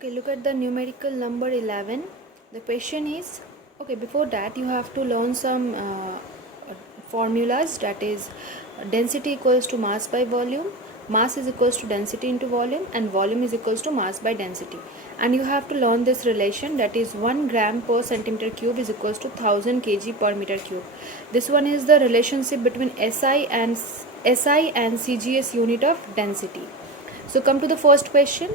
Okay, look at the numerical number 11. The question is, okay, before that you have to learn some formulas, that is density equals to mass by volume, mass is equals to density into volume, and volume is equals to mass by density. And you have to learn this relation, that is 1 gram per centimeter cube is equals to 1000 kg per meter cube. This one is the relationship between SI and CGS unit of density. So come to the first question.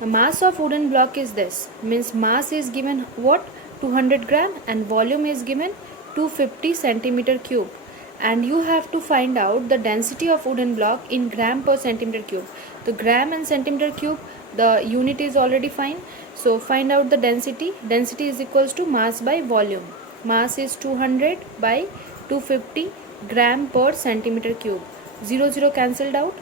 The mass of wooden block is this, means mass is given what, 200 gram, and volume is given 250 centimeter cube, and you have to find out the density of wooden block in gram per centimeter cube. The gram and centimeter cube, the unit is already fine, so find out the density. Density is equals to mass by volume. Mass is 200 by 250 gram per centimeter cube. 0 0 cancelled out.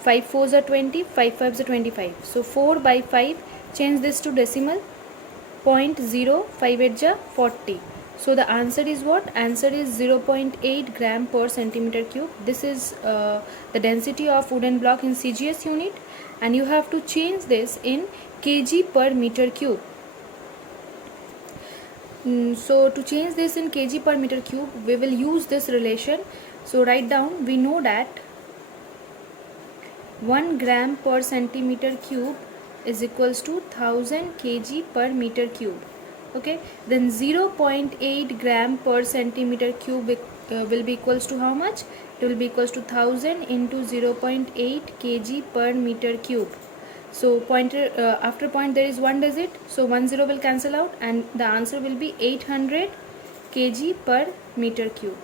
5 4s are 20, 5 5s are 25. So 4 by 5, change this to decimal, 0.05 are 40. So the answer is what? Answer is 0.8 gram per centimeter cube. This is the density of wooden block in CGS unit, and you have to change this in kg per meter cube. So to change this in kg per meter cube, we will use this relation. So write down, we know that 1 gram per centimeter cube is equals to 1000 kg per meter cube. Okay, then 0.8 gram per centimeter cube will be equals to how much? It will be equals to 1000 into 0.8 kg per meter cube. So pointer after point there is one digit, so 10 will cancel out, and the answer will be 800 kg per meter cube.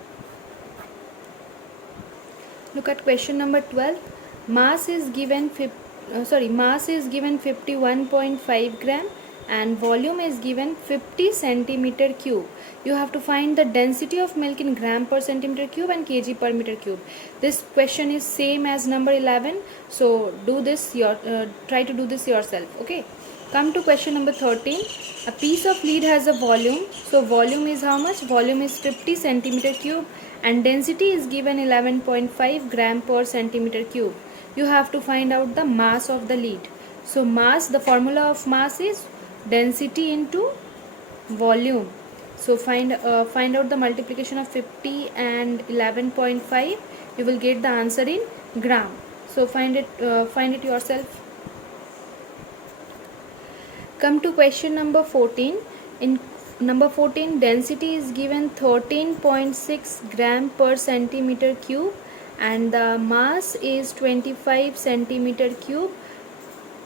Look at question number 12. Mass is given 51.5 gram and volume is given 50 centimeter cube. You have to find the density of milk in gram per centimeter cube and kg per meter cube. This question is same as number 11, so do this try to do this yourself. Okay, come to question number 13. A piece of lead has a volume, so volume is how much? Volume is 50 centimeter cube and density is given 11.5 gram per centimeter cube. You have to find out the mass of the lead. So mass, the formula of mass is density into volume. So find out the multiplication of 50 and 11.5. You will get the answer in gram. So find it yourself. Come to question number 14. In number 14, density is given 13.6 gram per centimeter cube and the mass is 25 centimeter cube.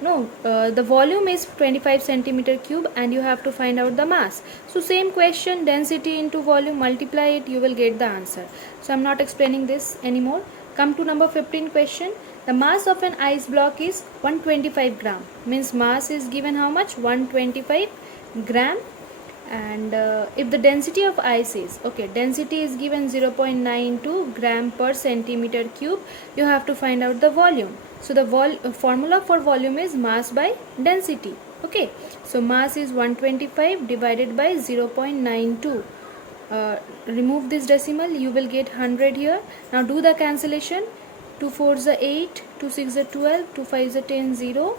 The volume is 25 centimeter cube and you have to find out the mass. So same question, density into volume, multiply it, you will get the answer. So I'm not explaining this anymore. Come to number 15 question. The mass of an ice block is 125 gram, means mass is given how much? 125 gram. And if the density of ice is, okay, density is given 0.92 gram per centimeter cube, you have to find out the volume. So the formula for volume is mass by density. Okay, so mass is 125 divided by 0.92. Remove this decimal, you will get 100 here. Now do the cancellation. 2 4s are 8, 2 6s are 12, 2 5s are 10, 0,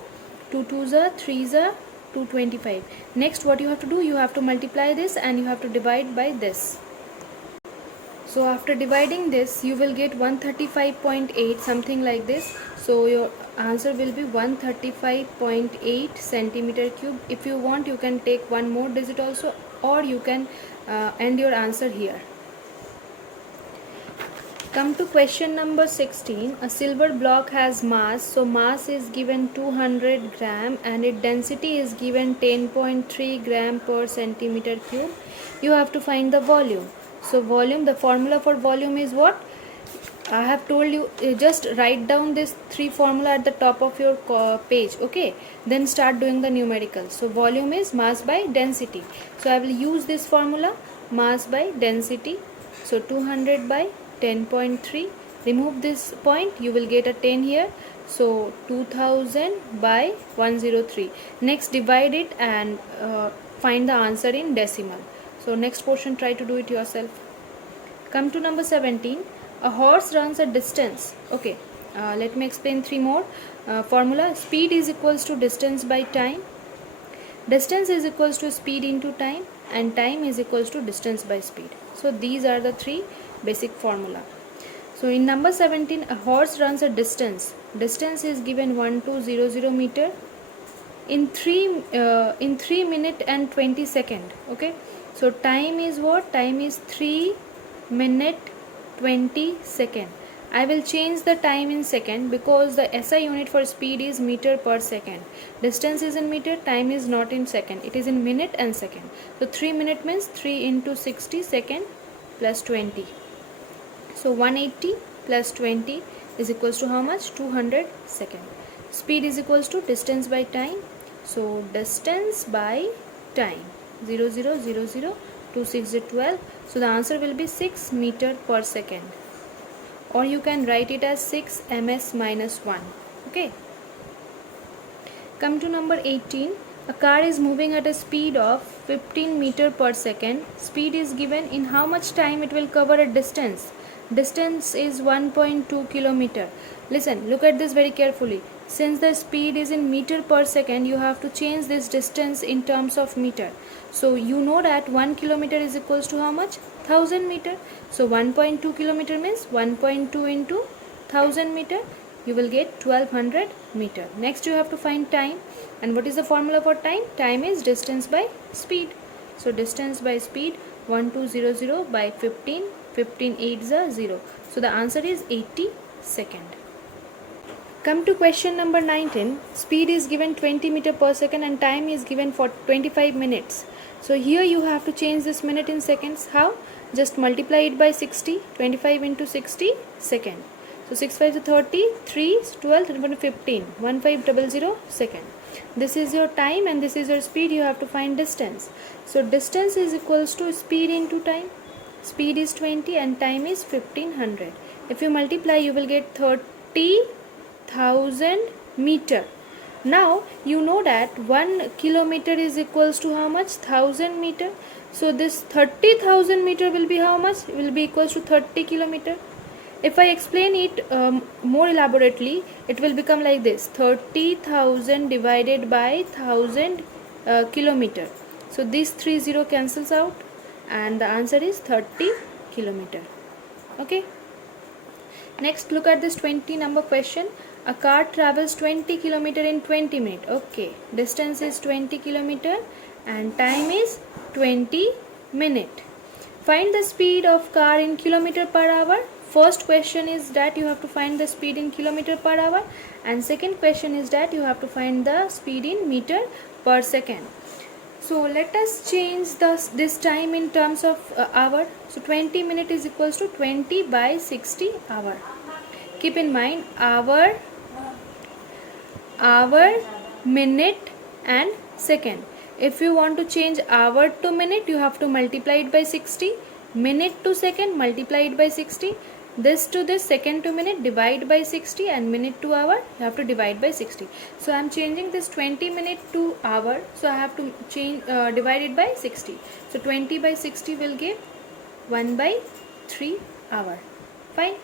2 2s are 3s are 225. Next what you have to do, you have to multiply this and you have to divide by this. So after dividing this you will get 135.8, something like this. So your answer will be 135.8 centimeter cube. If you want, you can take one more digit also, or you can end your answer here. Come to question number 16. A silver block has mass, so mass is given 200 gram and its density is given 10.3 gram per centimeter cube. You have to find the volume. So volume, the formula for volume is what? I have told you, just write down this 3 formula at the top of your page. Okay, then start doing the numerical. So volume is mass by density. So I will use this formula, mass by density. So 200 by 10.3, remove this point, you will get a 10 here. So 2000 by 103. Next divide it and find the answer in decimal. So next portion, try to do it yourself. Come to number 17. A horse runs a distance. Okay, let me explain 3 more. Formula: speed is equals to distance by time. Distance is equals to speed into time, and time is equals to distance by speed. So these are the three basic formula. So in number 17, a horse runs a distance. Distance is given 1200 meter in 3 minute and 20 second. Okay, so time is what? Time is 3 minute 20 second. I will change the time in second because the SI unit for speed is meter per second. Distance is in meter, time is not in second, it is in minute and second. So 3 minute means 3 into 60 second plus 20. So 180 plus 20 is equals to how much? 200 second. Speed is equals to distance by time. So distance by time, 0 0 0 0 2 6 12. So the answer will be 6 meter per second, or you can write it as 6 ms minus 1. Okay. Come to number 18. A car is moving at a speed of 15 meter per second. Speed is given in how much time it will cover a distance. Distance is 1.2 kilometer. Listen, look at this very carefully. Since the speed is in meter per second, you have to change this distance in terms of meter. So you know that 1 kilometer is equals to how much? 1000 meter. So 1.2 kilometer means 1.2 into 1000 meter. You will get 1200 meter. Next you have to find time. And what is the formula for time? Time is distance by speed. So distance by speed, 1200 by 15. 15 8 is 0. So the answer is 80 second. Come to question number 19. Speed is given 20 meter per second and time is given for 25 minutes. So here you have to change this minute in seconds. How? Just multiply it by 60. 25 into 60 second. So 6 5 is 30, 3 is 12, 15, 1500 second. This is your time and this is your speed. You have to find distance. So distance is equals to speed into time. Speed is 20 and time is 1500. If you multiply, you will get 30,000 meter. Now you know that 1 kilometer is equals to how much? 1000 meter. So this 30,000 meter will be how much? It will be equals to 30 kilometer. If I explain it more elaborately, it will become like this: 30,000 divided by 1000 kilometer. So this 30 cancels out and the answer is 30 kilometer. Okay. Next, look at this 20 number question. A car travels 20 kilometer in 20 minutes. Okay. Distance is 20 kilometer and time is 20 minute. Find the speed of car in kilometer per hour. First question is that you have to find the speed in kilometer per hour, and second question is that you have to find the speed in meter per second. So let us change this time in terms of hour. So 20 minute is equals to 20 by 60 hour. Keep in mind hour, minute and second. If you want to change hour to minute, you have to multiply it by 60. Minute to second, multiply it by 60. This to this, second to minute, divide by 60, and minute to hour, you have to divide by 60. So I am changing this 20 minute to hour, so I have to change divide it by 60. So 20 by 60 will give 1 by 3 hour. Fine.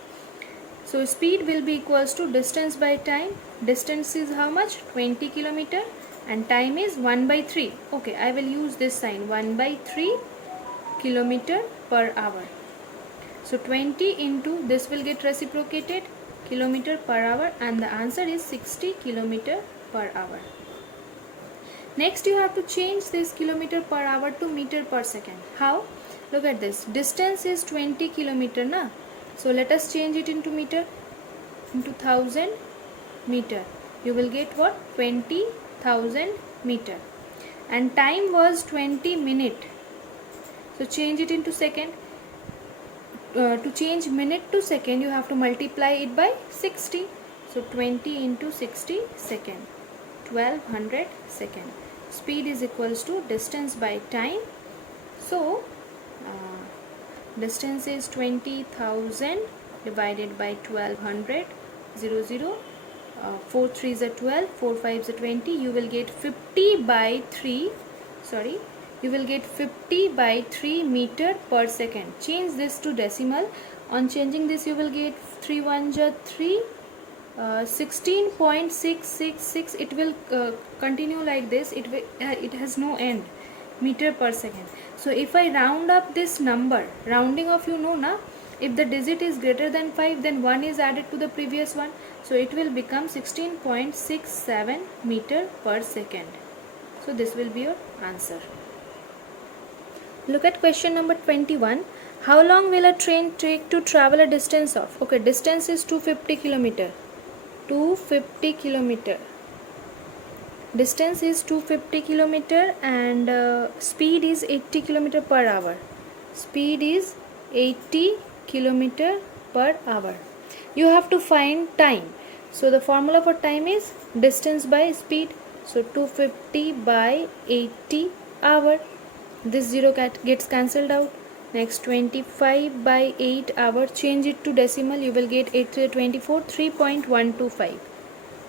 So speed will be equals to distance by time. Distance is how much? 20 kilometer and time is 1 by 3. Okay, I will use this sign, 1 by 3 kilometer per hour. So 20 into this will get reciprocated, kilometer per hour, and the answer is 60 kilometer per hour. Next you have to change this kilometer per hour to meter per second. How? Look at this. Distance is 20 kilometer na. So let us change it into meter, into 1000 meter. You will get what? 20,000 meter. And time was 20 minute. So change it into second. To change minute to second, you have to multiply it by 60. So 20 into 60 second, 1200 second. Speed is equals to distance by time. So distance is 20,000 divided by 1200, 0 4 3s are 12, 4 5s are 20. You will get 50 by 3. Sorry. You will get 50 by 3 meter per second. Change this to decimal. On changing this, you will get 3 1s are 3, 16.666, it will continue like this. It has no end, meter per second. So if I round up this number, rounding off, you know na, if the digit is greater than 5, then 1 is added to the previous one, so it will become 16.67 meter per second. So this will be your answer. Look at question number 21. How long will a train take to travel a distance of? Okay, distance is 250 kilometer. 250 kilometer. Distance is 250 kilometer and speed is 80 kilometer per hour. Speed is 80 kilometer per hour. You have to find time. So the formula for time is distance by speed. So 250 by 80 hour. This 0 gets cancelled out. Next 25 by 8 hour, change it to decimal, you will get 8 3 24, 3.125.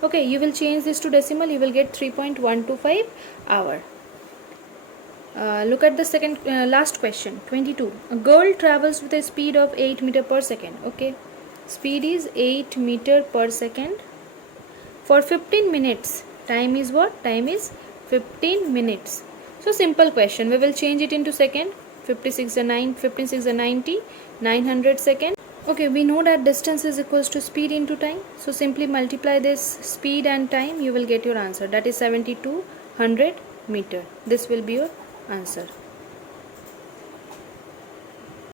Okay, you will change this to decimal, you will get 3.125 hour. Look at the second last question, 22. A girl travels with a speed of 8 meter per second. Okay, speed is 8 meter per second for 15 minutes. Time is what? Time is 15 minutes. So simple question, we will change it into second. 56 and 9, 15 6 and 90, 900 seconds. Okay, we know that distance is equals to speed into time. So simply multiply this speed and time, you will get your answer. That is 7200 meter. This will be your answer.